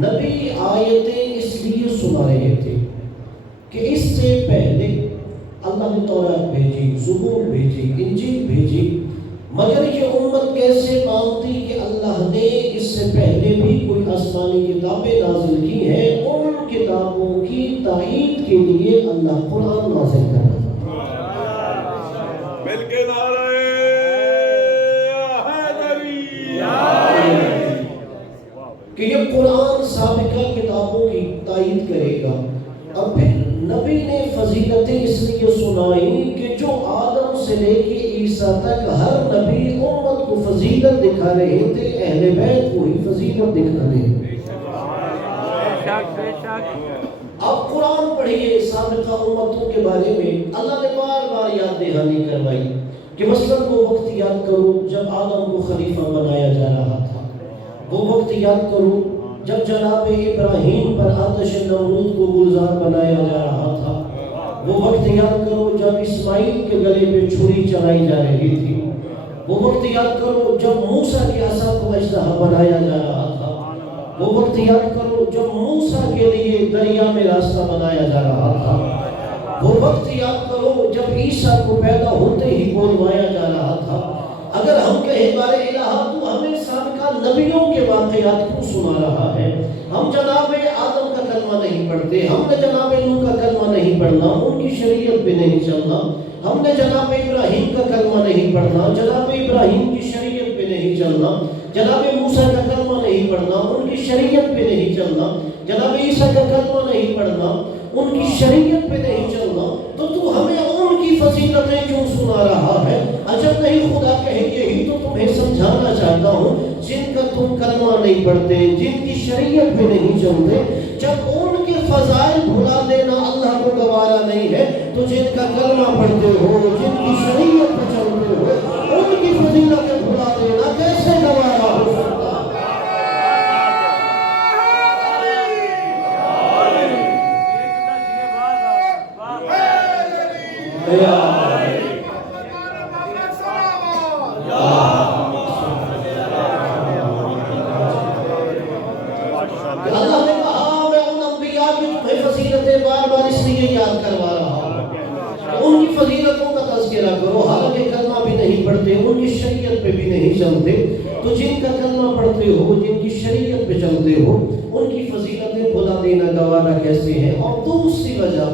نبی آیتیں اس لیے سنا رہے تھے کہ اس سے پہلے اللہ نے تورات بھیجی، زبور بھیجی، انجیل بھیجی، مگر یہ امت کیسے مانتی کہ اللہ نے اس سے پہلے بھی کوئی آسمانی کتابیں نازل کی ہیں، ان کتابوں کی تائید کے لیے اللہ قرآن نازل کر رہا مل کے نعرہ حیدری، کہ یہ قرآن سابقہ کتابوں کی تائید کرے گا۔ اور پھر نبی نے فضیلتیں اس لیے سنائی کہ جو آدم سے لے کے عیسیٰ تک ہر نبی امت کو فضیلت دکھا رہے تھے، اہل بیت کو ہی فضیلت دکھا رہے تھے۔ آپ قرآن پڑھیے سابقہ امتوں کے بارے میں، اللہ نے بار بار یاد دہانی کروائی کہ مثلاً وہ وقت یاد کرو جب آدم کو خلیفہ بنایا جا رہا تھا، وہ وقت یاد کرو جب جناب ابراہیم پر آتش نمرود کو گلزار بنایا جا رہا تھا، وہ وقت یاد کرو جب اسماعیل کے گلے پہ چھری چلائی جا رہی تھی، وہ وقت یاد کرو جب موسیٰ کے عصا کو اژدہا بنایا جا رہا تھا، وہ وقت یاد کرو جب موسیٰ کے لیے دریا میں راستہ بنایا جا رہا تھا، وہ وقت یاد کرو جب عیسیٰ کو پیدا ہوتے ہی بولوایا جا رہا تھا۔ اگر ہم کہیں بارے الہ تو ہمیں سابقہ نبیوں کے واقعات کو سنا رہا ہے، ہم جناب آدم کا کلمہ نہیں پڑھتے، ہم نے جناب نوح کا کلمہ نہیں پڑھنا، ان کی شریعت پہ نہیں چلنا، ہم نے جناب ابراہیم کا کلمہ نہیں پڑھنا، جناب ابراہیم کی شریعت پہ نہیں چلنا، جناب موسیٰ کا کلمہ نہیں پڑھنا، ان کی شریعت پہ نہیں چلنا، جناب عیسیٰ کا کلمہ نہیں پڑھنا، ان کی شریعت پہ نہیں چلنا، تو ہمیں ان کی فضیلتیں کیوں سنا رہا ہے؟ عجب نہیں، خدا کہے یہی تو تمہیں سمجھانا چاہتا ہوں، جن کا تم کلمہ نہیں پڑھتے، جن کی شریعت پہ نہیں چلتے، جب ان کے فضائل بھلا دینا اللہ کو گوارا نہیں ہے، تو جن کا کلمہ پڑھتے ہو، جن کی شریعت پہ چلتے ہو، ان کی فضیلتیں بھلا دینا کیسے گوارا ہو سکتا؟ اللہ نے کہا میں ان انبیاء کی تمہیں فضیلتیں بار بار اس لیے یاد کروا رہا ہوں، ان کی فضیلتوں کا تذکرہ کرو، حالانکہ کلمہ بھی نہیں پڑھتے، ان کی شریعت پہ بھی نہیں چلتے، تو جن کا کلمہ پڑھتے ہو، جن کی شریعت پہ چلتے ہو، ان کی فضیلتیں بھلا دینا گوارا کیسے ہے؟ اور دوسری وجہ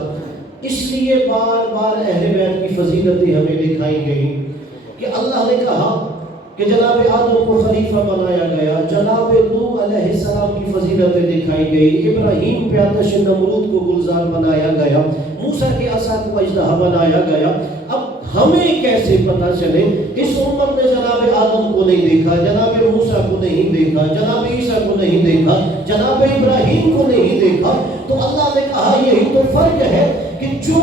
اس لیے بار بار اہل بیت کی فضیلتیں ہمیں دکھائی گئی کہ اللہ نے کہا کہ جناب آدم کو خلیفہ بنایا گیا، جناب نوح علیہ السلام کی فضیلتیں دکھائی گئی، ابراہیم پہ آتش نمرود کو گلزار بنایا گیا، موسیٰ کے عصا کو اژدہا بنایا گیا۔ اب ہمیں کیسے پتہ چلے؟ اس امت نے جناب آدم کو نہیں دیکھا، جناب موسیٰ کو نہیں دیکھا، جناب عیسیٰ کو نہیں دیکھا، جناب ابراہیم کو نہیں دیکھا، تو اللہ نے کہا یہی تو فرق ہے کہ جو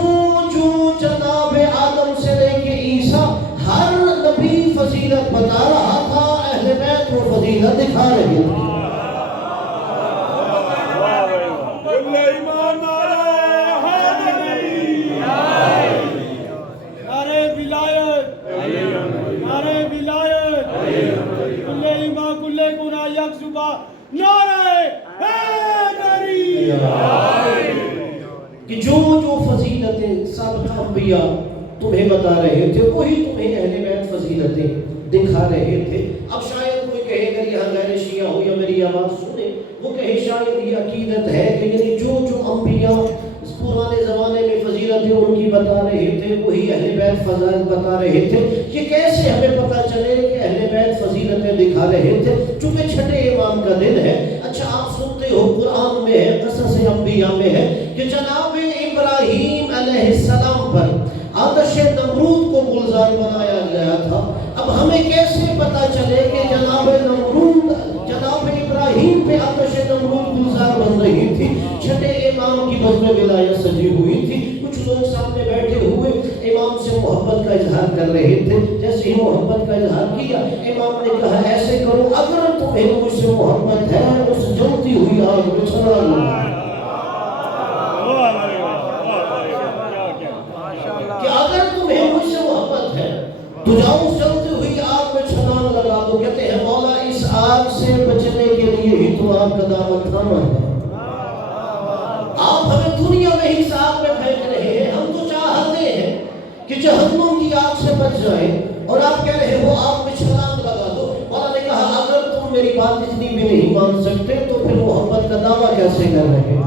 جناب آدم سے لے کے عیسیٰ ہر نبی فضیلت بتا رہا تھا، اہل بیت وہ فضیلت دکھا رہے تھے۔ کہ جو فضیلتیں سابقہ انبیاء تمہیں بتا رہے تھے، وہی تمہیں اہل بیت فضیلتیں دکھا رہے تھے۔ اب شاید کوئی کہے اگر یہاں غیر شیعہ ہو یا میری آواز سنے، وہ کہے شاید یہ عقیدت ہے کہ یعنی جو انبیاء پرانے زمانے میں فضیلتیں ان کی بتا رہے تھے، وہی اہل بیت فضائل بتا رہے تھے۔ یہ کیسے ہمیں پتہ چلے کہ اہل بیت فضیلتیں دکھا رہے تھے؟ چونکہ چھٹے امام کا دن ہے۔ اچھا آپ سنتے ہو قرآن میں ہے، قصص انبیاء میں ہے کہ جناب ابراہیم علیہ السلام پر آتش نمرود کو گلزار بنایا گیا تھا۔ اب ہمیں کیسے پتہ چلے کہ جناب ابراہیم پہ آتش نمرود گلزار بن رہی تھی؟ چھٹے امام کی بزم ولایت سجی ہوئی تھی، کچھ لوگ سامنے بیٹھے ہوئے امام سے محبت کا اظہار کر رہے تھے۔ جیسے ہی محبت کا اظہار کیا، امام نے کہا ایسے کرو اگر تمہیں مجھ سے محبت ہے اس جلتی ہوئی آگ میں چلا لو، کہ اگر تمہیں مجھ سے محبت ہے تو جاؤ اس جلتی ہوئی آگ میں چھلانگ لگا دو۔ کہتے ہیں مولا اس آگ سے بچنے کے لیے ہی آپ کا دامن تھاما ہے. آپ ہمیں دنیا میں ہی ساتھ میں پھینک رہے ہیں. ہم تو چاہتے ہیں کہ جہنم کی آگ سے بچ جائیں اور آپ کہہ رہے ہو آگ میں چھلانگ لگا دو. مولا نے کہا اگر تم میری بات اتنی بھی نہیں مان سکتے تو پھر محبت کا دعویٰ کیسے کر رہے ہیں؟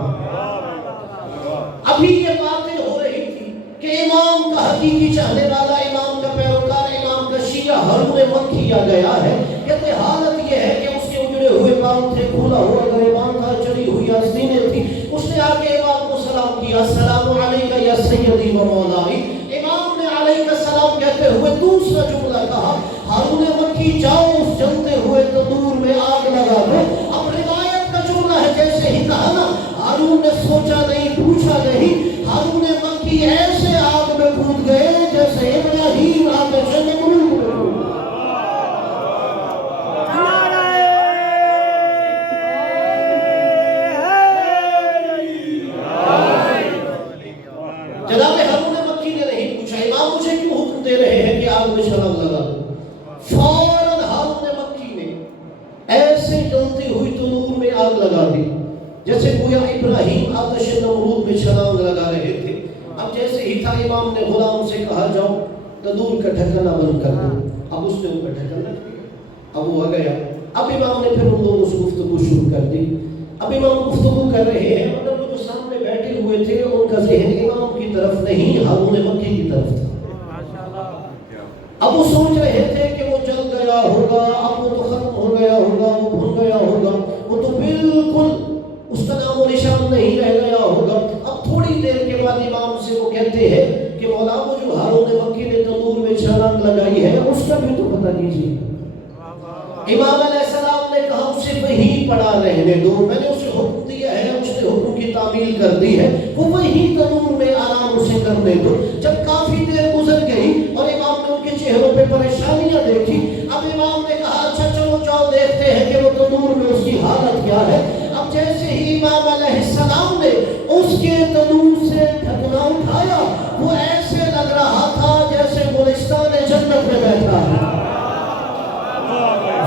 ابھی یہ باتیں ہو رہی تھی کہ امام کا حقیقی چاہنے والا، امام کا پیروکار، امام کا شیعہ ہارون مکی آ گیا ہے. کہتے حالت یہ ہے کہ اس کے اجڑے ہوئے پاؤں تھے، کھولا ہوا گریبان تھا، چڑی ہوئی آستینیں تھی. اس نے آ کے امام کو سلام کیا، السلام علیکہ یا سیدی و مولائی. امام نے علیکہ السلام کہتے ہوئے دوسرا جملہ کہا، ہارون مکی جاؤ اس جلتے ہوئے تندور میں آگ لگا دو. اب روایت کا جملہ ہے جیسے ہی کہا نا، ہارون نے سوچا نہیں، پوچھا نہیں، ہارون مکی ایسے آگ میں کود گئے جیسے ابراہیم آگ سے نمرود میں. جناب ہارون مکی نے نہیں پوچھا امام مجھے کیوں حکم دے رہے ہیں کہ آگ میں چھلانگ لگا دو. فوراً ہارون مکی نے ایسے جلتی ہوئی تنور میں آگ لگا دی جیسے گویا ابراہیم آتش نمرود میں چھلانگ لگا رہے تھے. اب جیسے ہی تھا امام نے غلام سے کہا جاؤ تندور کا ڈھکنا بند کر دو. اب اس نے ان کا ڈھکن رکھ دیا. اب وہ آ گیا. اب امام نے پھر ان لوگوں سے گفتگو شروع کر دی. اب امام گفتگو کر رہے ہیں مگر وہ جو سامنے بیٹھے ہوئے تھے ان کا ذہن امام کی طرف نہیں ہارون مکی کی طرف تھا. اب وہ سوچ رہے تھے کہ وہ جل گیا ہوگا، اب وہ تو ختم ہو گیا ہوگا، وہ بھن گیا ہوگا، وہ تو بالکل اس کا نام و نشان نہیں رہ گیا ہوگا. اب تھوڑی دیر کے بعد امام سے وہ کہتے ہیں کہ مولا وہ جو ہارون مکی نے تندور میں چھلانگ لگائی ہے اس کا بھی تو پتہ کیجیے. امام علیہ السلام نے کہا اسے وہیں پڑا رہنے دو، میں نے اسے حکم دیا ہے، اس نے حکم کی تعمیل کر دی ہے، وہ وہیں تندور میں آرام اسے کرنے دو. جب کافی دیر گزر گئی اور امام نے ان کے چہروں پہ پریشانیاں دیکھی، اب امام نے کہا اچھا چلو جاؤ دیکھتے ہیں کہ وہ تندور میں اس کی حالت کیا ہے. اب جیسے ہی امام علیہ السلام نے اس کے تندور سے ڈھکنا اٹھایا، وہ ایسے لگ رہا تھا جیسے گلستان جنت میں بیٹھا ہے.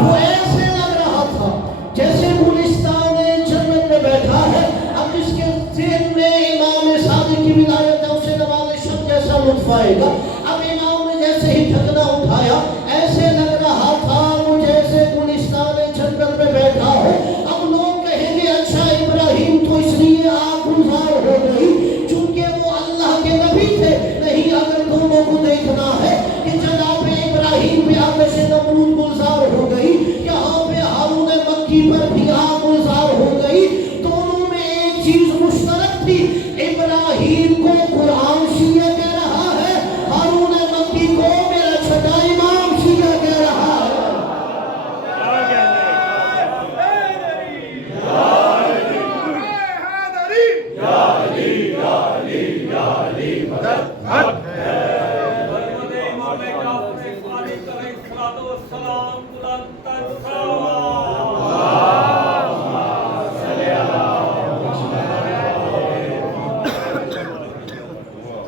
وہ ایسے لگ رہا تھا جیسے گلستان جنت میں بیٹھا ہے. اب جس کے ذہن میں امام صادق کی ولایت ہے اسے نواز شب جیسا لطف آئے گا. اب امام نے جیسے ہی ڈھکنا اٹھایا ایسے لگ رہا تھا وہ جیسے گلستان جنت میں بیٹھا ہو. اب لوگ کہیں گے اچھا ابراہیم تو اس لیے آگ گلزار ہو گئی چونکہ وہ اللہ کے نبی تھے. نہیں، اگر دونوں کو دیکھنا ہے کہ جناب ابراہیم پہ آتش نمرود گلزار ہو گئی، یہاں پہ ہارون مکی پر بھی آگ گلزار ہو گئی، دونوں میں ایک چیز مشترک تھی. ابراہیم کو قرآن شیعہ کہہ رہا ہے، ہارون مکی کو میرا چھٹا امام شیعہ کہہ رہا ہے.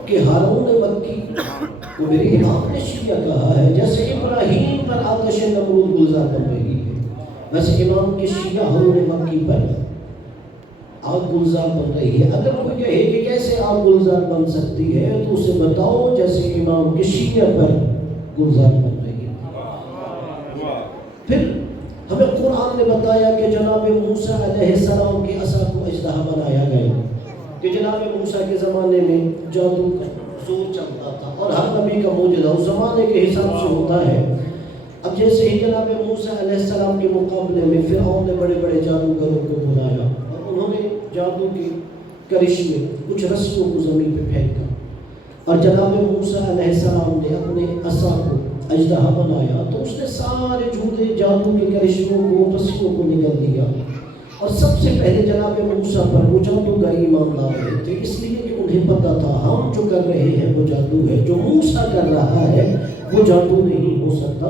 کہ ہارون مکی کو میرے امام نے شیعہ کہا ہے جیسے ابراہیم پر آتش نمرود گلزار بن رہی ہے، ویسے امام کے شیعہ ہارون مکی پر آگ گلزار بن رہی ہے. اگر کوئی کہے کہ کیسے آگ گلزار بن سکتی ہے تو اسے بتاؤ جیسے امام کے شیعہ پر گلزار بن رہی ہے. پھر ہمیں قرآن نے بتایا کہ جناب موسیٰ علیہ السلام کے عصا کو اژدہا بنایا گیا، کہ جناب موسیٰ کے زمانے میں جادو کا زور چلتا تھا اور ہر نبی کا معجزہ اس زمانے کے حساب سے ہوتا ہے. اب جیسے ہی جناب موسیٰ علیہ السلام کے مقابلے میں فرعون نے بڑے بڑے جادوگروں کو بلایا اور انہوں نے جادو کے کرشمے کچھ رسموں کو زمین پہ پھینکا اور جناب موسیٰ علیہ السلام نے اپنے عصا کو اژدہا بنایا تو اس نے سارے جھوٹے جادو کے کرشموں کو رسموں کو نکل دیا. اور سب سے پہلے جناب موسیٰ پر وہ جادوگر ایمان لا رہے تھے اس لیے کہ انہیں پتا تھا ہم جو کر رہے ہیں وہ جادو ہے، جو موسیٰ کر رہا ہے وہ جادو نہیں ہو سکتا.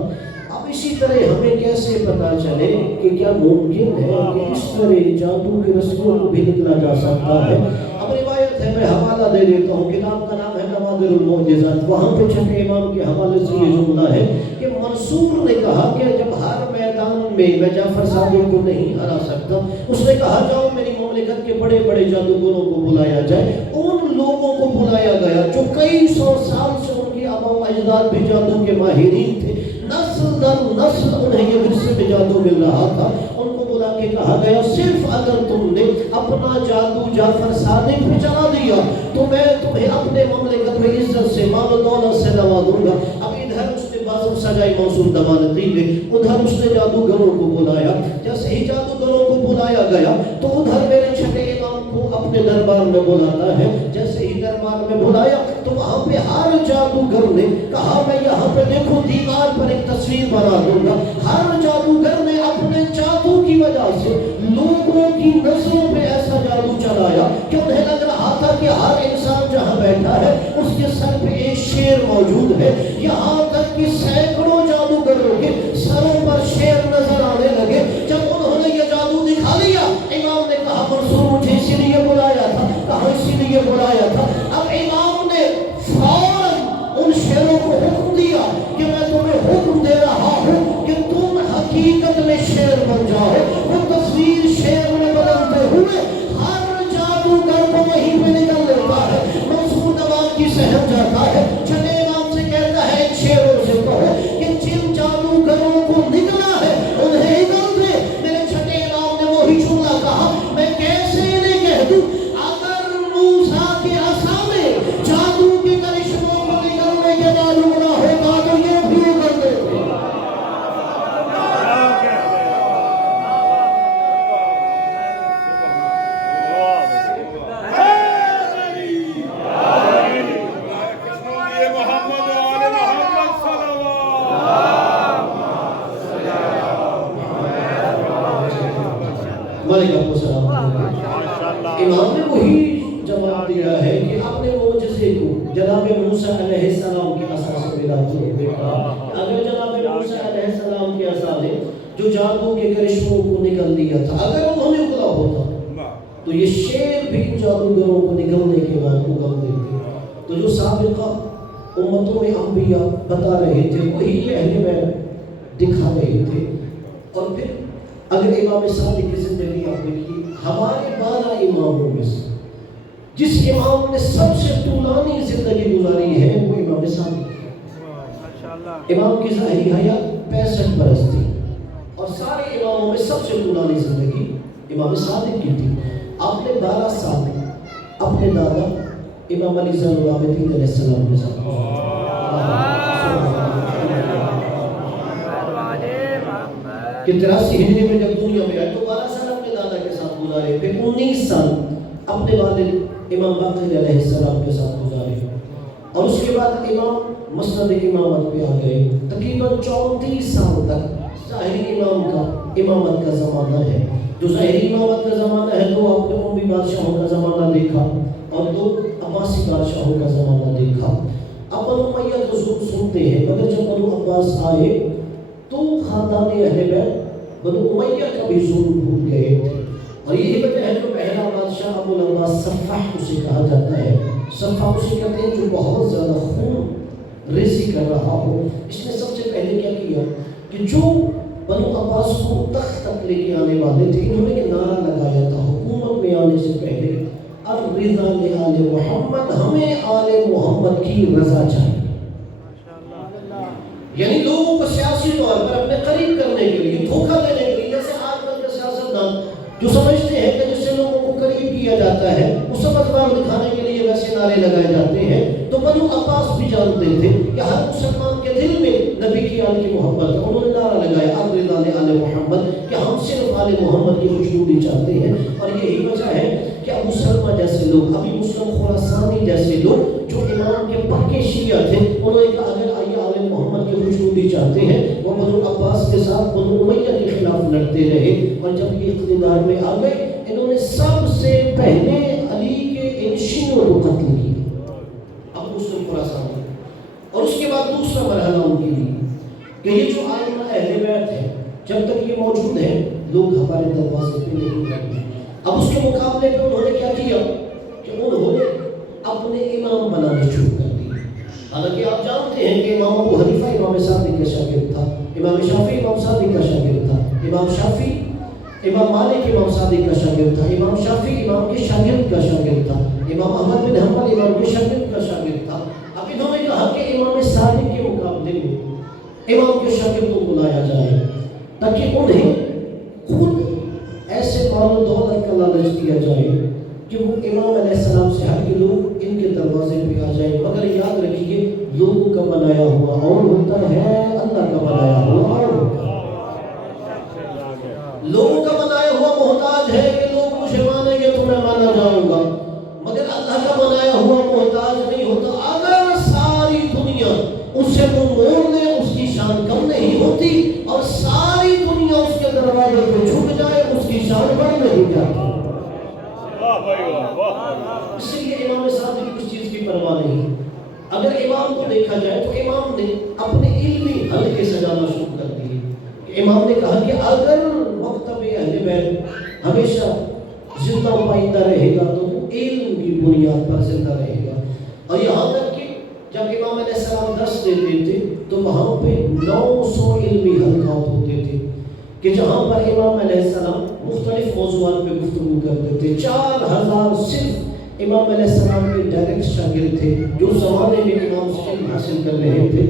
اب اسی طرح ہمیں کیسے پتا چلے کہ کیا ممکن ہے کہ اس طرح جادو کی رسموں کو بھی نکلا جا سکتا ہے؟ اب روایت ہے ہے میں حوالہ دے دیتا ہوں، کتاب کا نام ہے نوادر المعجزات، وہاں پہ چھٹے امام کے حوالے سے یہ جملہ ہے کہ منصور نے کہا کہ جب ہر میدان میں جعفر صادق کو نہیں ہرا سکتا، اس نے کہا جاؤ میری مملکت کے بڑے بڑے جادوگروں کو بلایا جائے۔ ان لوگوں کو بلایا گیا جو کئی سو سال سے ان کی آباء و اجداد بھی جادو کے ماہرین تھے، نسل در نسل انہیں یہ ورثے میں جادو مل رہا تھا۔ ان کو بلا کے کہا گیا صرف اگر تم نے اپنا جادو جعفر صادق پہ چلا دیا تو میں تمہیں اپنے مملکت میں عزت سے مال و دولت سے نوازوں گا۔ اب ادھر اس نے بازم سجائی منصور دمانتی میں، ادھر اس نے جادوگروں کو بلایا۔ جیسے ہی جادوگروں کو بلایا گیا تو ادھر میرے چھٹے امام کو اپنے دربار میں بلاتا ہے۔ جیسے ہی دربار میں بلایا تو وہاں پہ ہر جادوگر نے کہا میں یہاں پہ دیکھو دیوار پر ایک تصویر بنا دوں گا۔ ہر جادوگر نے اپنے جادو کی وجہ سے لوگوں کی نسلوں پہ ایسا جادو چلایا کہ انہیں لگ رہا تھا کہ ہر انسان جہاں بیٹھا ہے اس کے سر پہ ایک شیر موجود ہے۔ یہاں تک کہ سینکڑوں جادوگروں کے سروں پر شیر نظر آنے لگے۔ جب انہوں نے یہ جادو دکھا لیا، امام نے کہا منصور مجھے اسی لیے بلایا تھا، کہا اسی لیے بلایا تھا۔ اب امام نے فوراً ان شیروں کو حکم دیا کہ میں تمہیں حکم دے رہا ہوں کہ تم حقیقت میں شیر بن جاؤ۔ وہ تصویر شیر میں بدلتے ہوئے ہر جادوگر کو وہیں پہ نکل لیتا ہے۔ منصور دماغ کی سہم جاتا ہے، چھٹے امام سے کہتا ہے ایک شیروں سے کہو کہ جن جادوگروں کو نکلا ہے انہیں نکل دے۔ میرے چھٹے امام نے وہی جملہ کہا میں کیسے انہیں کہہ دوں؟ اگر موسیٰ کے عصا میں جادو کے کرشموں کو نکلنے کے معلوم نہ ہوگا تو یہ بھی کر دے۔ وعلیکم السلام۔ امام نے وہی جواب دیا ہے کہ اپنے معجزے کو جناب موسیٰ علیہ السلام کے عصا سے ملا کیا۔ اگر جناب موسیٰ علیہ السلام کے عصا نے جو جادو کے کرشموں کو نکل دیا تھا، اگر انہوں نے اگلا ہوتا تو یہ شیر بھی جادوگروں کو نکلنے کے بعد اگل دیتے۔ تو جو سابقہ امتوں میں انبیاء بتا رہے تھے وہی اہل بیت دکھا رہے تھے۔ اور پھر اگر امام صادق کی زندگی آپ دیکھیے، ہمارے 12 اماموں میں سے جس امام نے سب سے طولانی زندگی گزاری ہے وہ امام صادق ہے۔ امام کی ظاہری حیات 65 برس تھی اور سارے اماموں میں سب سے طولانی زندگی امام صادق کی تھی۔ آپ نے 12 سال اپنے دادا امام علی زین العابدین علیہ السلام کے ساتھ کہ 83 ہجری میں جب دنیا میں آئے تو 12 سال اپنے دادا کے ساتھ گزارے، پھر 19 سال اپنے والد امام باقر علیہ السلام کے ساتھ گزارے، اور اس کے بعد امام مسند امامت پہ آ گئے۔ تقریباً 34 سال تک ظاہری امام کا امامت کا زمانہ ہے۔ جو ظاہری امامت کا زمانہ ہے تو آپ نے امی بادشاہوں کا زمانہ دیکھا اور 2 عباسی بادشاہوں کا زمانہ دیکھا۔ اب بنو امیہ کا ظلم سنتے ہیں، مگر جب بنو عباس آئے تو خاندان اہل بیت بنو امیہ کا بھی ظلم بھول گئے تھے، اور یہی وجہ ہے جو پہلا بادشاہ ابو العباس صفح اسے کہا جاتا ہے۔ صفح اسے کہتے ہیں جو بہت زیادہ خون ریزی کر رہا ہو۔ اس نے سب سے پہلے کیا کیا کہ جو بنو عباس کو تخت تک لے کے آنے والے تھے انہوں نے نعرہ لگایا تھا حکومت میں آنے سے پہلے، الرضا لآل محمد، ہمیں آل محمد کی رضا چاہیے۔ یعنی لوگوں کو سیاسی طور پر اپنے قریب کرنے کے لیے، دھوکہ دینے کے لیے، جیسے آج کل کے سیاستدان جو سمجھتے ہیں کہ جس سے لوگوں کو قریب کیا جاتا ہے وہ سمجھدار دکھانے کے لیے ویسے نعرے لگائے جاتے ہیں، تو بنو عباس بھی جانتے تھے کہ ہر مسلمان کے دل میں نبی کی آل کی محبت ہے۔ انہوں نے نعرہ لگایا الرضا لآل محمد کہ ہم صرف آل محمد کی خوشنودی چاہتے ہیں، اور یہی وجہ ہے کہ ابو سلمہ جیسے لوگ، ابھی مسلم خراسانی جیسے لوگ جو امام کے پکے شیعہ تھے، انہوں نے کہا اگر آل محمد کی خوشنودی چاہتے ہیں وہ بنو عباس کے ساتھ بنو امیہ کے خلاف لڑتے رہے، اور جب یہ اقتدار میں آ گئے انہوں نے سب سے پہلے علی کے ان شیعوں کو قتل کیا، اب مسلم خراسانی، اور اس کے بعد دوسرا مرحلہ ان کے لیے کہ یہ جو آئمہ اہل بیت ہے جب تک یہ موجود ہے لوگ ہمارے دروازے پہ نہیں آتے۔ اب اس کے مقابلے پہ انہوں نے کیا کیا کہ انہوں نے کا شاگرد تھا، امام شافعی امام صادق کا شاگرد تھا، امام شافعی امام مالک امام صادق کا شاگرد تھا، امام شافعی امام کے شاگرد کا شاگرد تھا، امام احمد بن حنبل امام کے شاگرد کا شاگرد تھا۔ اب انہوں نے کہا کہ امام صادق کے مقابلے میں امام کے شاگردوں کو لایا جائے تاکہ انہیں خود ایسے مال و دولت کا لالچ دیا جائے کہ وہ امام علیہ السلام سے ہٹ کے لوگ ان کے دروازے پہ آ جائیں۔ مگر یاد رکھیے لوگوں کا بنایا ہوا اور ہوتا ہے، اللہ کا بنایا ہوا اور ہوتا ہے۔ لوگوں کا بنایا ہوا محتاج ہے کہ لوگ مجھے مانیں گے تو میں مانا جاؤں گا، مگر اللہ کا بنایا ہوا محتاج نہیں ہوتا۔ اگر ساری دنیا اس سے منہ موڑ لے اس کی شان کم نہیں ہوتی، اور ساری دنیا اس کے دروازے پہ جھک جائے اس کی شان بڑھ نہیں جاتی۔ اس لیے امام صادق کی اس چیز کی پرواہ نہیں۔ اگر امام کو دیکھا جائے تو امام نے اپنے علمی حلقے سجانا شروع کر دیے کہ امام نے کہا کہ اگر مکتب اہل بیت ہمیشہ زندہ و پائندہ رہے گا تو وہ علم کی بنیاد پر زندہ رہے گا۔ اور یہاں تک کہ جب امام علیہ السلام درس دیتے تھے تو وہاں پہ 900 علمی حلقات ہوتے تھے کہ جہاں پر امام علیہ السلام مختلف موضوعات پہ گفتگو کرتے تھے۔ 4000 صرف امام علیہ السلام کے ڈائریکٹ شاگرد تھے جو زمانے میں امام سے علم حاصل کر رہے تھے،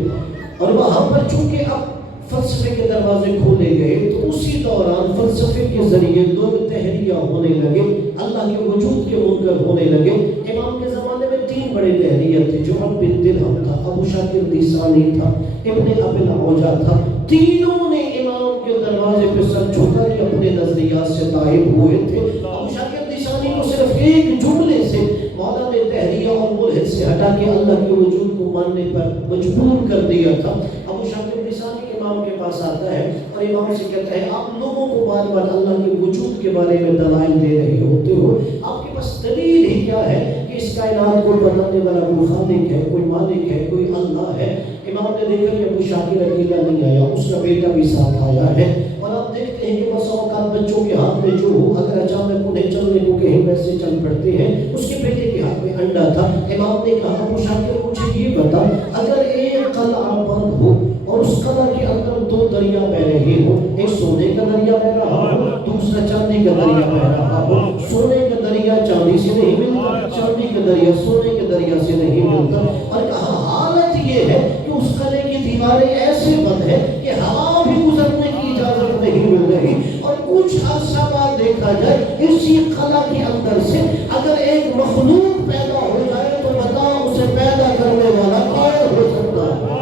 اور وہاں پر چونکہ اب فلسفے کے دروازے کھولے گئے تو اسی دوران فلسفے کے ذریعے لوگ تحریہ ہونے لگے، اللہ کے وجود کے منکر ہونے لگے۔ امام کے زمانے میں 3 بڑے تحریہ تھے، جو ابن درہم تھا، ابو شاکر دیسانی تھا، ابن ابی العوجہ تھا۔ تینوں نے امام کے دروازے پہ سر جھکا کہ اپنے نظریات سے طائب ہوئے تھے۔ ابو شاکر دیسانی کو صرف ایک جملے سے مولا نے تحریہ اور ملحد سے ہٹا کے اللہ کے وجود کو ماننے پر مجبور کر دیا تھا۔ ابو شاکر دیسانی امام کے پاس آتا ہے اور امام سے کہتا ہے آپ لوگوں کو بار بار اللہ کے وجود کے بارے میں دلائل دے رہے ہوتے ہو، آپ کے پاس دلیل ہی کیا ہے کہ اس کائنات کو بنانے والا کوئی خالق ہے، کوئی مالک ہے، کوئی اللہ ہے؟ امام نے دیکھا کہ ابو شاکر اکیلا نہیں آیا، اس کا بیٹا بھی ساتھ آیا ہے، اور آپ دیکھتے ہیں کہ بس اوقات بچوں کے ہاتھ میں جو ہو اگر اچانک انہیں چلنے کو کہیں ویسے چل پڑتے ہیں۔ اس کے بیٹے کے ہاتھ میں انڈا تھا۔ امام نے کہا ابو شاکر مجھے یہ بتا، اگر ایک قلعہ بند ہو اور اس قلعہ کے اندر 2 دریا بہ رہے ہو، ایک سونے کا دریا بہ رہا ہو، دوسرا چاندی کا دریا بہ رہا ہو، سونے کا دریا چاندی سے نہیں ملتا، چاندی کا دریا سونے کے دریا سے نہیں ملتا، اور کہا حالت یہ ہے کہ اس قلعے کی دیواریں ایسے بند ہیں کہ ہوا بھی گزرنے کی اجازت نہیں مل رہی، اور کچھ عرصہ بعد دیکھا جائے اسی قلعہ کے اندر سے اگر ایک مخلوق پیدا ہو جائے تو بتاؤ اسے پیدا کرنے والا کون ہو سکتا ہے؟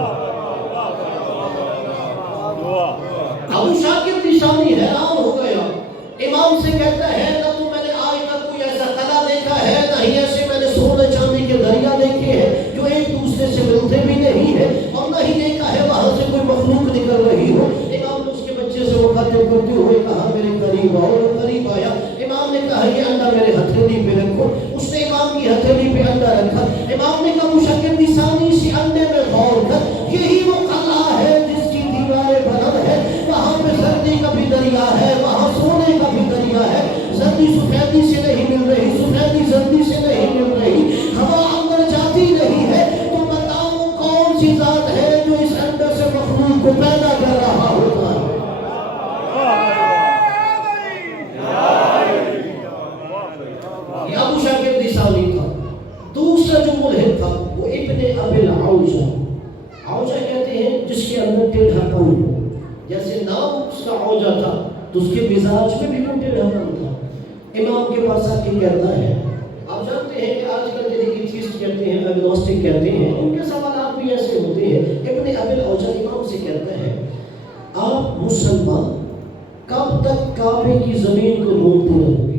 ابو شاکر دیسانی حیران ہو گیا، امام سے کہتا ہے نہ تو میں نے آج تک کوئی ایسا قلعہ دیکھا ہے، نہ ہی ایسے میں نے سونے چاندی کے دریا دیکھے ہیں جو ایک دوسرے سے ملتے بھی نہیں ہیں، اور نہ ہی دیکھا ہے وہاں سے کوئی مخلوق نکل رہی ہو۔ امام نے اس کے بچے سے مخاطب کرتے ہوئے کہا میرے قریب آؤ، اور قریب آیا۔ امام نے کہا یہ انڈا میرے ہتھیلی پہ رکھو، اس نے امام کی ہتھیلی پہ انڈا رکھا۔ امام نے کہا ابو شاکر دیسانی اسی انڈے میں غور کر، یہی وہ قلعہ ہے جس کی دیواریں بلند ہے، وہاں پہ زردی کا بھی دریا ہے، وہاں سونے کا بھی دریا ہے، زردی سفیدی سے نہیں مل رہی، سفیدی زردی سے نہیں مل رہی، ہوا اندر جاتی نہیں ہے، تو بتاؤ کون سی ذات ہے جو اس اندر سے مخلوق کو پیدا کر رہا ہوتا ہے؟ یہ ابو شاکر دیسانی تھا۔ دوسرا جو ملحد تھا وہ ابن ابی العوجہ، عوجہ کہتے ہیں جس کے اندر ٹیڑھا پن ہو، جیسے نام اس کا عوجہ تھا تو اس کے مزاج میں بھی وہ ٹیڑھا پن تھا۔ امام کے پاس آ کے کہتا ہے، آپ جانتے ہیں کہ آج کل جنہیں ایتھیسٹ کہتے ہیں، ایگنوسٹک کہتے ہیں، ان کے سوالات بھی ایسے ہوتے ہیں۔ ابن ابی العوجہ امام سے کہتا ہے آپ مسلمان کب تک کعبے کی زمین کو روندتے رہو گے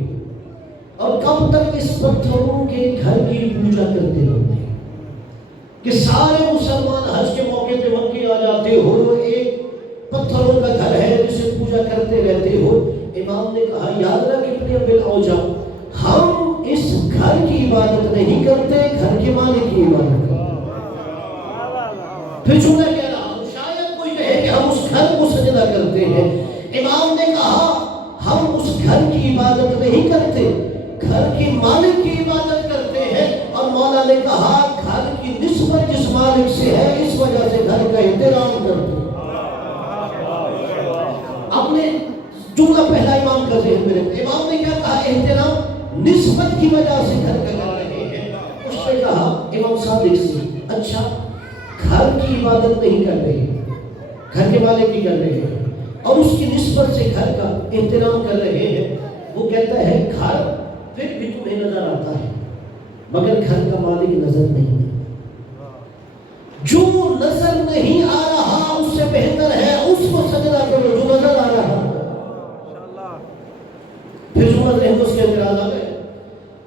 اور کب تک اس پتھروں کے گھر کی پوجا کرتے رہو گے کہ سارے مسلمان حج کے موقع پہ مکے آ جاتے ہو، ایک پتھروں کا گھر ہے جسے پوجا کرتے رہتے ہو؟ امام نے کہا یاد رکھ ابن ابی العوجہ، ہم اس گھر کی عبادت نہیں کرتے، گھر کے مالک کی عبادت کرتے۔ پھر چونکہ کہہ رہا ہوں شاید کوئی کہے کہ ہم اس گھر کو سجدہ کرتے ہیں۔ امام نے کہا ہم اس گھر کی عبادت نہیں کرتے، گھر کے مالک کی عبادت کرتے ہیں، اور مولا نے کہا گھر کی نسبت جس مالک سے ہے اس وجہ سے گھر کا احترام کرتے ہیں۔ جملہ پہلا امام کا ذہن میں رکھتے، امام نے کیا کہا؟ احترام نسبت کی وجہ سے گھر کا کر رہے ہیں۔ اس نے کہا امام صادق سے، اچھا گھر کی عبادت نہیں کر رہے، گھر کے مالک کی کر رہے ہیں اور اس کی نسبت سے گھر کا احترام کر رہے ہیں۔ وہ کہتا ہے گھر پھر بھی تمہیں نظر آتا ہے مگر گھر کا مالک نظر نہیں ہے۔ جو نظر نہیں آ رہا اس سے بہتر ہے اس کو سجدہ کرو جو نظر آ رہا۔ پھر جو نظر ہے اس کے اعتراض آ گئے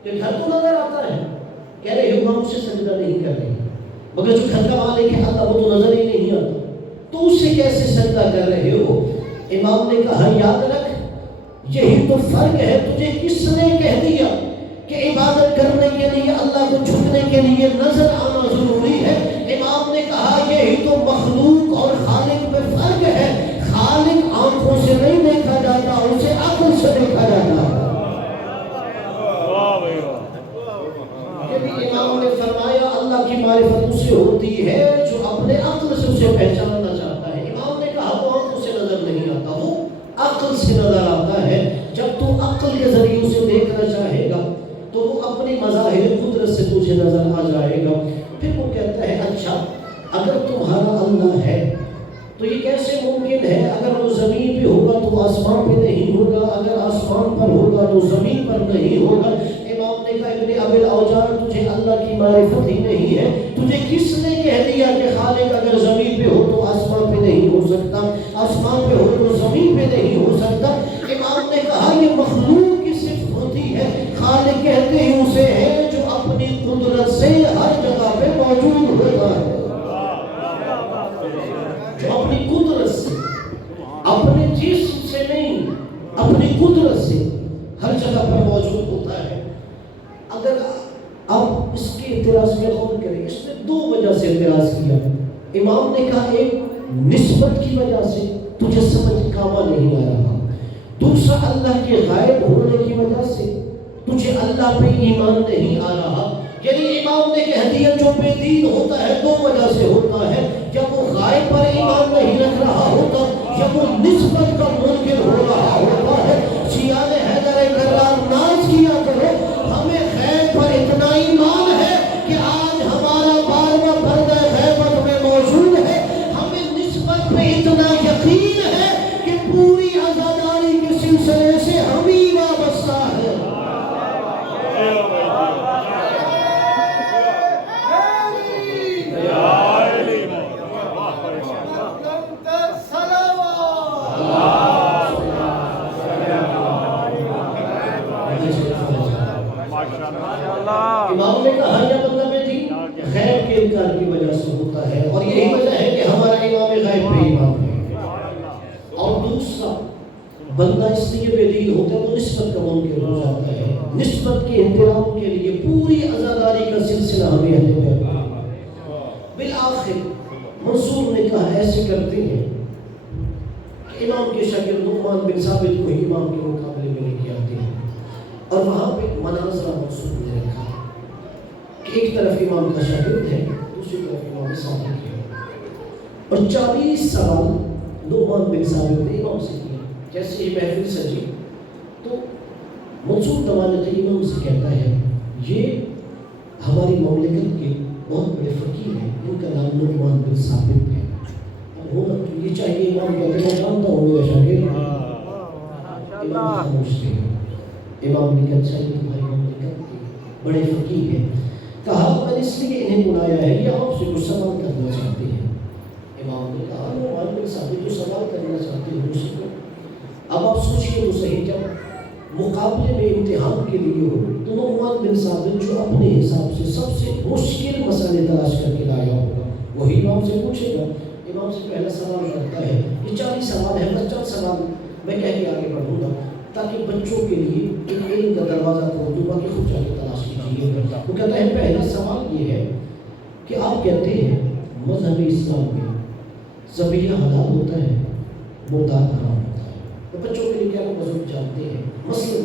کہ گھر تو نظر آتا ہے، کہہ رہے ہو ہم اسے سجدہ نہیں کر رہے، مگر جو گھر کا مالک ہے اللہ وہ تو نظر ہی نہیں آتا، تو اسے کیسے سجدہ کر رہے ہو؟ امام نے کہا یاد رکھ یہی تو فرق ہے، تجھے کس نے کہہ دیا کہ عبادت کرنے کے لیے اللہ کو جھکنے کے لیے نظر آنا ضروری ہے؟ امام نے کہا یہی تو مخلوق اور خالق میں فرق ہے، خالق آنکھوں سے نہیں دیکھا جاتا، اسے عقل سے دیکھا جاتا ہے۔ امام نے فرمایا اللہ کی معرفت اسے ہوتی ہے جو اپنے عقل سے اسے پہچاننا چاہتا ہے۔ امام نے کہا وہ آنکھوں سے نظر نہیں آتا، وہ عقل سے نظر آتا ہے۔ جب تو عقل کے ذریعے اسے دیکھنا چاہے گا تو وہ اپنی مظاہر قدرت سے تجھے نظر آ جائے گا۔ پھر وہ کہتا ہے اچھا اگر تمہارا اللہ ہے تو یہ کیسے ممکن ہے؟ اگر وہ زمین پہ ہوگا تو آسمان پہ نہیں ہوگا، اگر آسمان پر ہوگا تو زمین پر نہیں ہوگا۔ امام نے کہا ابن ابی الاوجاع تجھے اللہ کی معرفت ہی نہیں ہے، تجھے کس نے کہہ دیا کہ خالق اگر زمین پہ ہو تو آسمان پہ نہیں ہو سکتا، آسمان پہ ہو تو زمین پہ نہیں ہو سکتا؟ امام نے کہا یہ مخلوق کی صفت ہوتی ہے، خالق کہتے ہی اسے ہے جو اپنی قدرت سے ہر جگہ پہ موجود ہوتا ہے، جو اپنی قدرت سے، اپنے جسم سے نہیں، اپنی قدرت سے ہر جگہ پر موجود ہوتا ہے۔ اگر آپ اس کے اعتراض میں غور کریں، اس نے دو وجہ سے اعتراض کیا۔ امام نے کہا ایک نسبت کی وجہ سے تجھے سمجھ کامہ نہیں آ رہا، دوسرا اللہ کے غائب ہونے کی وجہ سے تجھے اللہ پہ ایمان نہیں آ رہا۔ یعنی امام نے کہہ دیا جو بے دین ہوتا ہے دو وجہ سے ہوتا ہے، جب وہ غائب پر ایمان نہیں رکھ رہا ہوتا، جب وہ نسبت کا منکر ہو رہا ہوتا ہے۔ شیعہ نے حیدر کرار ناز کیا کرو ہمیں غیب پر اتنا ایمان ہے کہ آج ہمارا 12واں پردہ غیبت میں موجود ہے، ہمیں نسبت پہ اتنا یقین ہے کہ پوری عزاداری کے سلسلے سے ہم ہی وابستہ ہے۔ امام نے کہا یہ مطلب ہے جی غیب کے انکار کی وجہ سے ہوتا ہے، اور یہی وجہ ہے کہ ہمارا امام غیب پہ ایمان ہے۔ اور دوسرا بندہ اس لیے بے دین ہوتا ہے وہ نسبت کا منکر ہو جاتا ہے، نسبت کے احترام کے لیے پوری عزاداری کا سلسلہ ہمیں اہل بیت ہے۔ بالآخر منصور نے کہا ایسے کرتے ہیں کہ امام کے شاگرد نعمان بن ثابت کو ہی امام کے مقابلے میں لے کے آتے ہیں، اور وہاں پہ مناظرہ منصور نے رکھا کہ ایک طرف امام کا شاگرد ہے، دوسری طرف امام صادق ہے، اور 40 سوال نعمان بن ثابت نے امام سے کیا۔ جیسے یہ محفل سجی تو منصور تمالق امام سے کہتا ہے یہ ہماری مملکت کے بہت بڑے فقیر ہیں، ان کا نام نعمان بن ثابت ہے، اب ہونا تو یہ چاہیے امام کہتے ہیں میں جانتا ہوں میرا شاگرد، امام خاموش تھے۔ امام نے کہا اچھا یہ تمہاری مملکت کے بڑے فقیر ہیں، کہا میں نے اس لیے انہیں بلایا ہے یہ آپ سے کچھ سوال کرنا چاہتے ہیں۔ امام نے کہا نعمان بن ثابت جو سوال کرنا چاہتے ہیں اس کو اب آپ سوچیے تو صحیح، جب مقابلے میں امتحان کے لیے ہو تو نعمان بن ثابت جو اپنے حساب سے سب سے مشکل مسئلے تلاش کر کے لایا ہوگا وہی امام سے پوچھے گا۔ امام سے پہلا سوال کرتا ہے یہ 40 سوال ہے، بس چند سوال میں کہہ کے آگے بڑھوں گا تاکہ بچوں کے لیے ایک علم کا دروازہ کھول دوں، باقی خود جا کے تلاش کیجیے۔ وہ کہتا ہے پہلا سوال یہ ہے کہ آپ کہتے ہیں مذہب اسلام میں ذبیحہ حلال ہوتا ہے، مردار حرام ہوتا ہے، تو بچوں کے لیے کیا وہ مذہب جانتے ہیں؟ مثلا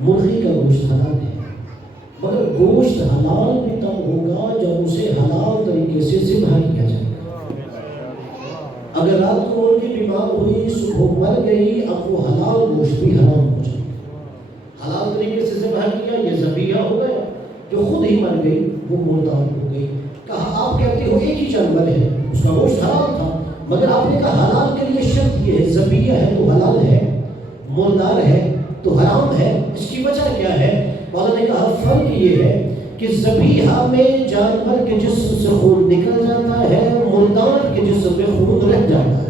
مرغی کا گوشت حلال ہے، مگر گوشت حلال بھی تب ہوگا جب اسے حلال طریقے سے ذبح کیا جائے۔ اگر رات کو مرغی بیمار ہوئی، صبح مر گئی، اب وہ حلال گوشت بھی حرام ہو جائے. حلال طریقے سے ذبح کیا، یہ ذبیحہ ہو گیا. جو خود ہی مر گئی وہ مردار ہو گئی. کہا آپ کہتے ہو ایک ہی جانور ہے، اس کا گوشت حلال تھا، مگر آپ نے کہا حلال کے لیے شرط یہ ہے ذبیحہ ہے تو حلال ہے، مردار ہے تو حرام ہے، اس کی وجہ کیا ہے؟ مولا نے کہا فرق یہ ہے کہ ذبیحہ میں جانور کے جسم سے خون نکل جاتا ہے، مردار کے جسم میں خون رہ جاتا ہے.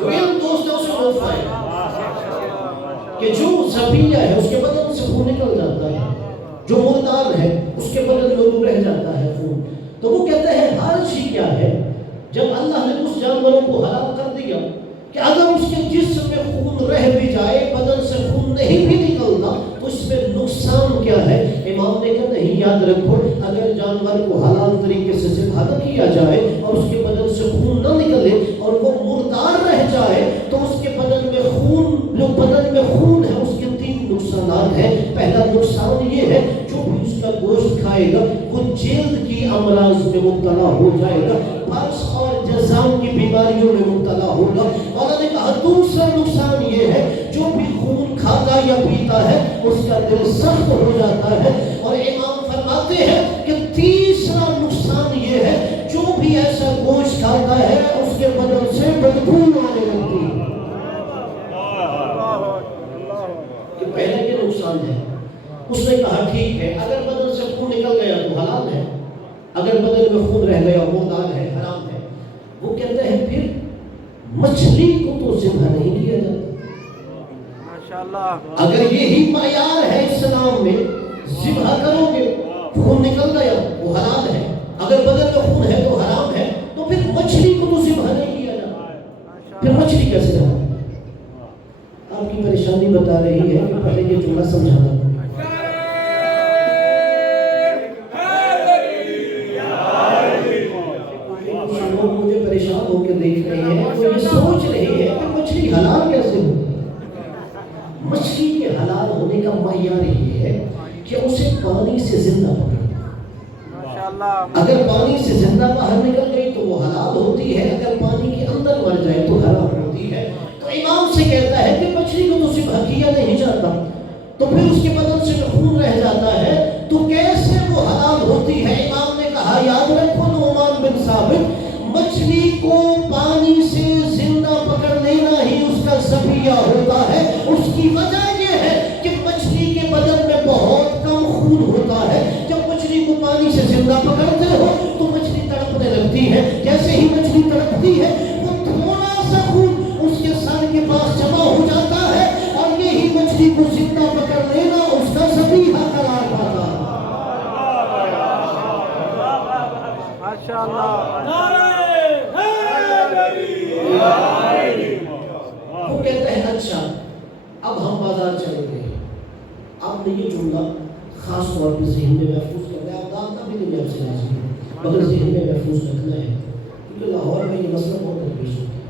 تو ان دوستوں سے ہوتا ہے کہ جو ذبیحہ ہے اس کے بدن سے خون نکل جاتا ہے، جو مردار ہے اس کے بدن میں رہ جاتا ہے خون. تو وہ کہتے ہیں حرج ہی کیا ہے جب اللہ نے اس جانوروں کو حلال کر دیا کہ اگر اس کے جسم میں خون رہ بھی جائے، بدن سے خون نہیں بھی نکلتا تو اس میں نقصان کیا ہے؟ امام نے کہا نہیں، یاد رکھو اگر جانور کو حلال طریقے سے ذبح نہ کیا جائے اور اس کے بدن سے خون نہ نکلے اور وہ مردار رہ جائے تو اس کے بدن میں خون، جو بدن میں خون ہے اس کے 3 نقصانات ہیں. پہلا نقصان یہ ہے جو بھی اس کا گوشت کھائے گا وہ جلد کی امراض میں مبتلا ہو جائے گا، برس اور جزام کی بیماریوں میں مبتلا ہوگا. مولا نے کہا دوسرا نقصان یہ ہے جو بھی خون کھاتا یا پیتا ہے اس کا دل سخت ہو جاتا ہے. اور امام فرماتے ہیں کہ تیسرا نقصان یہ ہے جو بھی ایسا گوشت کھاتا ہے اس کے بدن سے بدبو آنے لگتی ہے. کہ پہلے یہ نقصان ہے. اس نے کہا ٹھیک ہے اگر بدن سے خون نکل گیا تو حلال ہے، اگر بدن میں خون رہ گیا مردار ہے، حرام ہے. وہ کہتے ہیں پھر مچھلی کو تو ذبح نہیں کیا جاتا. اگر یہی معیار ہے اسلام میں، ذبح کرو گے خون نکل گیا وہ حلال ہے، اگر بدن میں خون ہے تو حرام ہے، تو پھر مچھلی کو تو ذبح نہیں کیا جاتا. پھر مچھلی کیسے رہا؟ آپ کی پریشانی بتا رہی ہے کہ پہلے یہ جملہ سمجھانا. لوگ مجھے پریشان ہو کے دیکھ رہے ہیں، وہ یہ سوچ رہے ہیں کہ مچھلی حلال کیسے ہوتی ہے. مچھلی کے حلال ہونے کا معیار یہ ہے کہ اسے پانی سے زندہ پکڑنا. اگر پانی سے زندہ باہر نکل گئی تو وہ حلال ہوتی ہے، اگر پانی کے اندر مر جائے تو حرام ہوتی ہے. تو امام سے کہتا ہے کہ مچھلی کو تو ذبح کیا نہیں جاتا تو پھر اس کے بدن سے خون رہ جاتا ہے تو کیسے وہ حلال ہوتی ہے؟ امام نے کہا یاد رکھو نعمان بن ثابت، مچھلی کو پانی سے زندہ پکڑ لینا ہی اس کا ذبیحہ ہوتا ہے. اس کی وجہ یہ ہے کہ مچھلی کے بدن میں بہت کم خون ہوتا ہے. جب مچھلی کو پانی سے زندہ پکڑتے ہو تو مچھلی تڑپنے لگتی ہے. جیسے ہی مچھلی تڑپتی ہے وہ تھوڑا سا خون اس کے سر کے پاس جمع ہو جاتا ہے اور یہی مچھلی کو زندہ پکڑ لینا اس کا ذبیحہ قرار پاتا ہے. وہ کہتے ہیں اچھا اب ہم بازار چلیں گے. آپ نے یہ جملہ خاص طور پہ ذہن میں محفوظ کرنا ہے. آپ دانتا بھی نہیں آپ سے لازم ہے مگر ذہن میں محفوظ رکھنا ہے کیونکہ لاہور میں یہ مسئلہ بہت درپیش ہوتا ہے.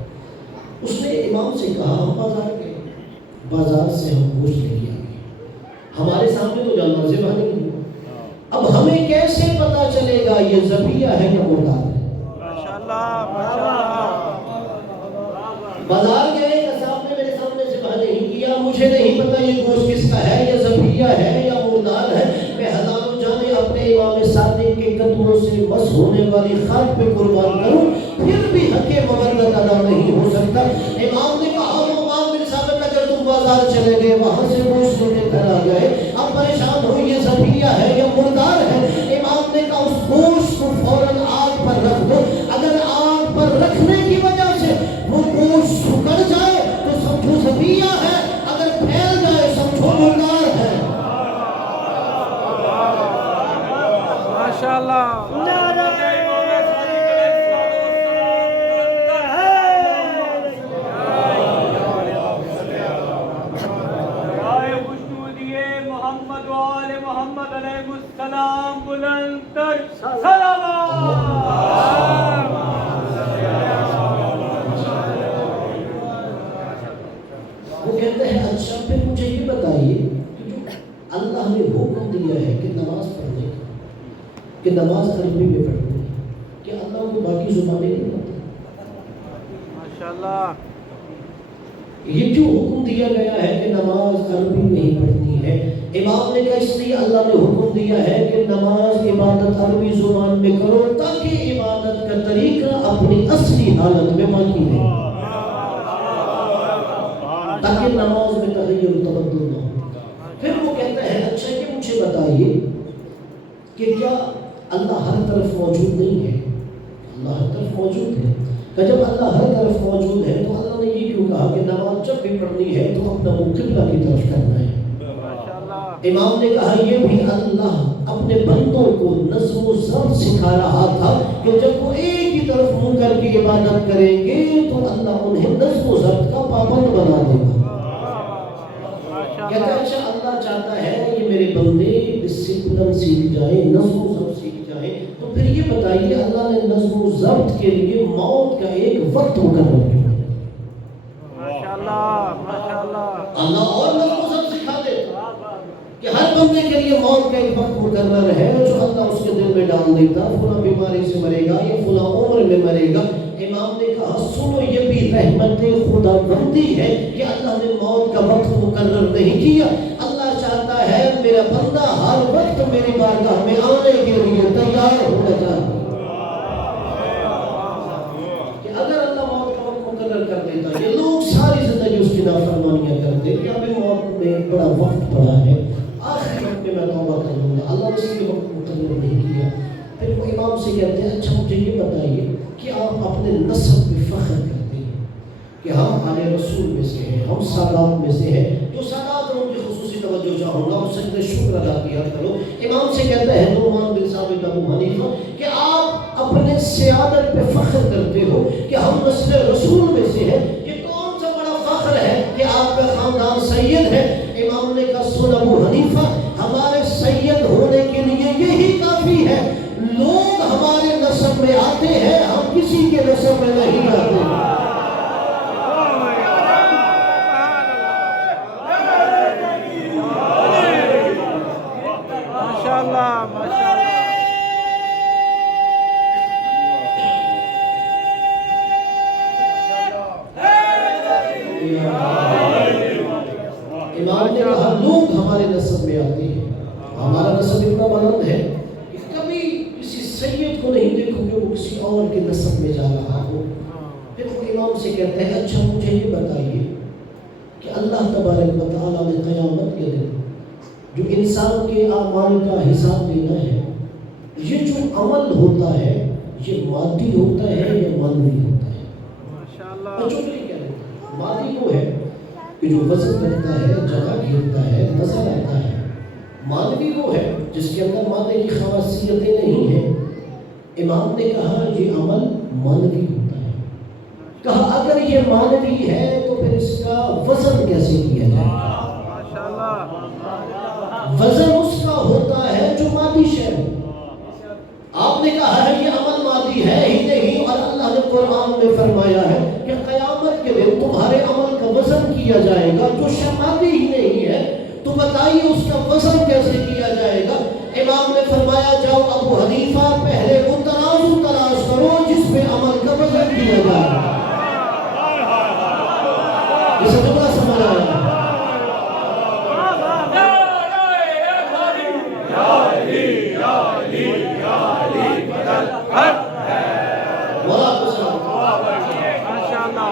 اس نے امام سے کہا ہم بازار گئے، بازار سے ہم گوشت لے کے آ گئے، ہمارے سامنے تو جانور ذبح نہیں ہوا. اب ہمیں کیسے پتا چلے گا یہ ذبیحہ ہے یا مردار ہے؟ بازار گئے، کساب نے میرے سامنے ذبح نہیں کیا، مجھے نہیں پتا یہ گوشت کس کا ہے، یہ ذبیحہ ہے یا مردار ہے. میں ہزاروں جانے اپنے امام صادق کے قدموں سے مس ہونے والی خاک پہ قربان کروں پھر بھی حق مبرت ادا نہیں ہو سکتا. امام نے کہا نعمان بن ثابت اگر تم بازار چلے گئے وہاں سے گوشت لے کے گھر آ گئے، اب پریشان ہو یہ ذبیحہ ہے یا مردار ہے. امام نے کہا اس گوشت کو فوراً آگ پر رکھ دو. اگر آگ پر رکھنے کی وجہ سے وہ گوشت سکڑ جائے تو سمجھو ذبیحہ ہے، اگر پھیل جائے سمجھو مردار ہے. ماشاءاللہ. محمد وآل محمد علیہ السلام بلند تر سلام. وہ کہتے ہیں اچھا پھر مجھے یہ بتائیے کہ جو اللہ نے حکم دیا ہے کہ نماز پڑھنے کا، کہ نماز عربی میں پڑھنی ہے، کہ اللہ باقی زبانیں نہیں آتی. ماشاءاللہ. یہ کیوں حکم دیا گیا ہے کہ نماز عربی نہیں پڑھنی ہے؟ امام نے کہا اس لیے اللہ نے حکم دیا ہے کہ نماز عبادت عربی زبان میں کرو تاکہ عبادت کا طریقہ اپنی اصلی حالت میں باقی رہے، تاکہ نماز میں تغیر و تبدل نہ ہو. پھر وہ کہتا ہے اچھا کہ مجھے بتائیے کہ کیا اللہ ہر طرف موجود نہیں ہے؟ اللہ ہر طرف موجود ہے. کہ جب اللہ ہر طرف موجود ہے تو اللہ نے یہ کیوں کہا کہ نماز جب بھی پڑھنی ہے تو اپنا منہ قبلہ کی طرف کرنا ہے؟ امام نے کہا یہ بھی اللہ اپنے بندوں کو نظم و ضبط سکھا رہا تھا کہ جب وہ ایک ہی طرف منہ کر کے عبادت کریں گے تو اللہ انہیں نظم و ضبط کا پابند بنا دے گا. کہتا ہے اچھا اللہ چاہتا ہے کہ یہ میرے بندے ڈسپلن سیکھ جائیں، نظم و ضبط سیکھ جائیں، تو پھر یہ بتائیے اللہ نے نظم و ضبط کے لیے موت کا ایک وقت مقرر کیا. ماشاءاللہ ماشاءاللہ. اللہ اور نظم و ضبط سکھا دے کہ ہر بندے کے لیے موت کا ایک وقت مقرر ہے جو اللہ اس کے دل میں ڈال دیتا، فلاں بیماری سے مرے گا یا فلاں عمر میں مرے گا. امام نے کہا سنو یہ بھی رحمت خدا بندی ہے کہ اللہ نے موت کا وقت مقرر نہیں کیا. اللہ چاہتا ہے میرا بندہ ہر وقت میری بارگاہ میں آنے کے لیے تیار ہونا چاہتا کہ اگر اللہ موت کا وقت مقرر کر دیتا یہ لوگ ساری زندگی اس کی نافرمانیاں کرتے کہ ابھی موت میں بڑا وقت پڑا ہے، آخری وقت میں توبہ کر لوں گا. اللہ نے اس کے وقت مقرر نہیں کیا. پھر وہ امام سے کہتے ہیں اچھا مجھے یہ بتائیے کہ آپ اپنے نسب پہ فخر کرتے ہیں کہ ہم آل رسول میں سے ہیں، ہم سادات میں سے ہیں. جو سادات ہیں ان کی خصوصی توجہ چاہوں گا، اس سے شکر ادا کیا کرو. امام سے کہتا ہے نعمان بن ثابت ابو حنیفہ کہ آپ اپنے سیادت پہ فخر کرتے ہو کہ ہم نسل رسول میں سے ہیں. یہ کون سا بڑا فخر ہے کہ آپ کا خاندان سید ہے؟ امام نے کہا سن ابو حنیفہ ہمارے سید ہونے کے لیے یہی کافی ہے. لوگ ہمارے نسب میں آتے ہیں، ہم کسی کے نسب میں نہیں آتے. ماشاءاللہ ماشاءاللہ. امام نے کہا لوگ ہمارے نسب میں آتے ہیں، ہمارا نسب اتنا بلند ہے کہ کبھی کسی سید کو نہیں دیکھو کہ وہ کسی اور کے نسب میں جا رہا ہو. پھر وہ امام سے کہتے ہیں اچھا مجھے یہ بتائیے کہ اللہ تبارک و تعالیٰ نے قیامت کے دن جو انسان کے اعمال کا حساب لینا ہے، یہ جو عمل ہوتا ہے یہ مادی ہوتا ہے یا معنوی ہوتا ہے؟ ماشاءاللہ. جو نہیں کہہ رہے مادی وہ ہے کہ جو وزن کرتا ہے، جگہ گھیرتا ہے، نظر آتا ہے. معنوی وہ ہے جس کے اندر مادے کی خاصیتیں نہیں ہیں. امام نے کہا یہ عمل معنوی ہوتا ہے. کہا اگر یہ معنوی ہے تو پھر اس کا وزن کیسے کیا جائے؟ وزن اس کا ہوتا ہے جو مادی شے ہے. آپ نے کہا ہے یہ عمل مادی ہے ہی نہیں، اور اللہ نے قرآن میں فرمایا ہے کہ قیامت کے دن تمہارے عمل کا وزن کیا جائے گا جو شے مادی ہی نہیں ہے. تو بتائیے اس کا وزن کیسے کیا جائے گا؟ امام نے فرمایا جاؤ ابو حنیفہ پہلے وہ ترازو تلاش کرو جس پہ عمل کا وزن کیا جائے. یہ سب بڑا سمجھ آیا.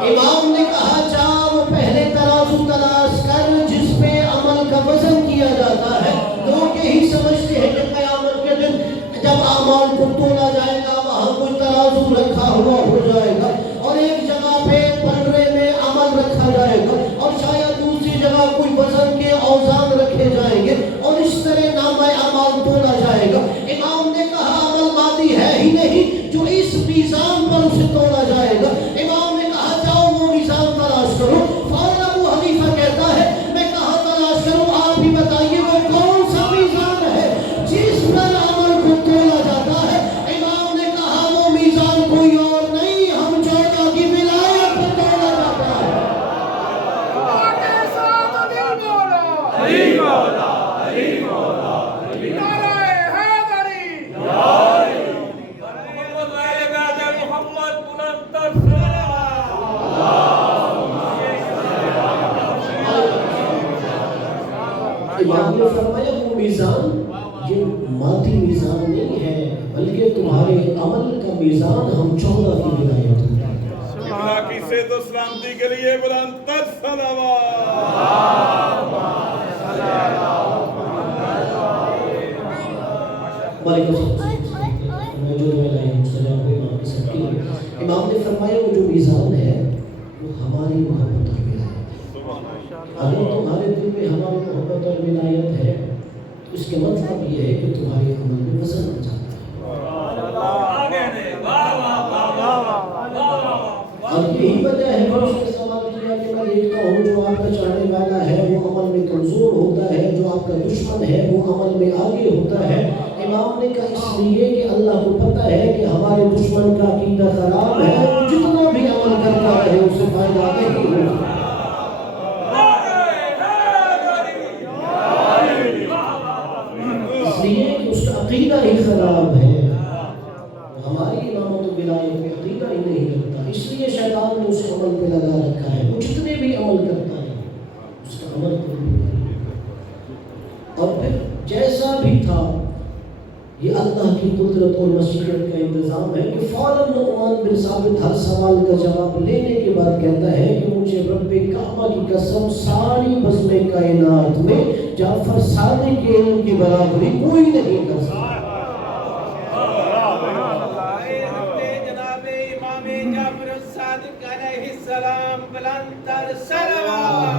امام نے کہا جاؤ پہلے ترازو تلاش کر جس پہ عمل کا وزن کیا جاتا ہے. لوگ یہی سمجھتے ہیں کہ قیامت کے دن جب اعمال کو تولا جائے گا وہاں کوئی ترازو رکھا ہوا ہو جائے گا اور ایک جگہ پہ پلڑے میں عمل رکھا جائے گا اور شاید دوسری جگہ کوئی وزن کے اوزان رکھے جائیں گے اور اس طرح نامہ اعمال تولا جائے گا. امام نے کہا عمل مادی ہے ہی نہیں جو اس میزان پر اسے تولا جائے گا. امام نے کہا جاؤ وہ میزان تلاش کرو. فوراً ابو حنیفہ کہتا ہے میں کہاں تلاش کروں؟ آپ ہی بتائیے وہ کون سا میزان ہے جس پر عمل کو تولا جاتا ہے؟ امام نے کہا وہ میزان کوئی اور نہیں، ہم چودہ کی ولایت پر تولا جاتا ہے. امام نے فرمایا وہ میزان یہ مادی میزان نہیں ہے بلکہ تمہارے عمل کا میزان ہم 14 کی ہدایت ہوتا ہے. اللہ کی صحت و سلامتی کے لیے بلند تر صلوات. امام نے فرمایا وہ جو میزان ہے وہ ہماری محبت اور ولایت ہے. اگر تمہارے دل میں ہماری محبت اور ولایت ہے تو اس کا مطلب یہ ہے کہ تمہارے عمل میں وزن آ جاتا ہے. اور یہی وجہ ہے کہ اس نے سوال کیا کہ میں دیکھتا ہوں جو آپ کا چاہنے والا ہے وہ عمل میں کمزور ہوتا ہے، جو آپ کا دشمن ہے وہ عمل میں آگے ہوتا ہے. امام نے کہا اس لیے کہ اللہ کو پتہ ہے کہ ہمارے دشمن کا عقیدہ خراب ہے، جتنا بھی عمل کرتا ہے اسے فائدہ نہیں ہوگا. اس لیے کہ اس کا عقیدہ ہی خراب ہے. ہماری امامت و ولایت میں عقیدہ ہی نہیں رکھتا، اس لیے شیطان نے اسے عمل پہ لگا رکھا ہے. وہ جتنے بھی عمل کرتا ہے اس کا عمل قبول نہیں. اور پھر جیسا بھی تھا یہ اللہ کی قدرت اور مشیت کا انتظام ہے کہ فوراً نعمان بن ثابت ہر سوال کا جواب لینے کے بعد کہتا ہے کہ مجھے رب کعبہ کی قسم ساری بزم کائنات میں جعفر صادق کے علم کی برابری کوئی نہیں کر سکتا. جناب امام جعفر الصادق علیہ السلام بلند تر صلوات.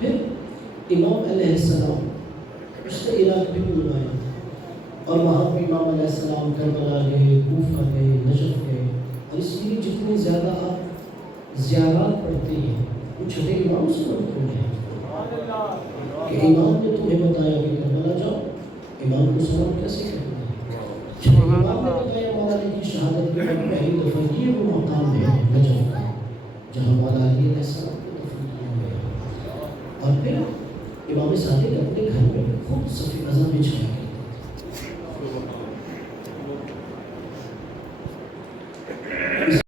پھر امام علیہ السلام اس کا علاج بھی بلوایا تھا اور وہاں پہ امام علیہ السلام کربلا گئے، کوفہ گئے، نجف گئے. اور اس لیے جتنی زیادہ آپ زیارات پڑھتے ہیں وہ چھٹے امام سے منقول ہیں کہ امام نے تمہیں بتایا کہ کربلا جاؤ، امام کو سلام کیسے کرنا ہے. چھٹے امام نے بتایا مولا علی کی شہادت کے بعد پہلی دفعہ یہ وہ مقام ہے نجف کا جہاں مولا علی علیہ السلام کو دفن کیا گیا. اور پھر امام صادق اپنے گھر میں خود صف اعظم بچھایا کرتے تھے.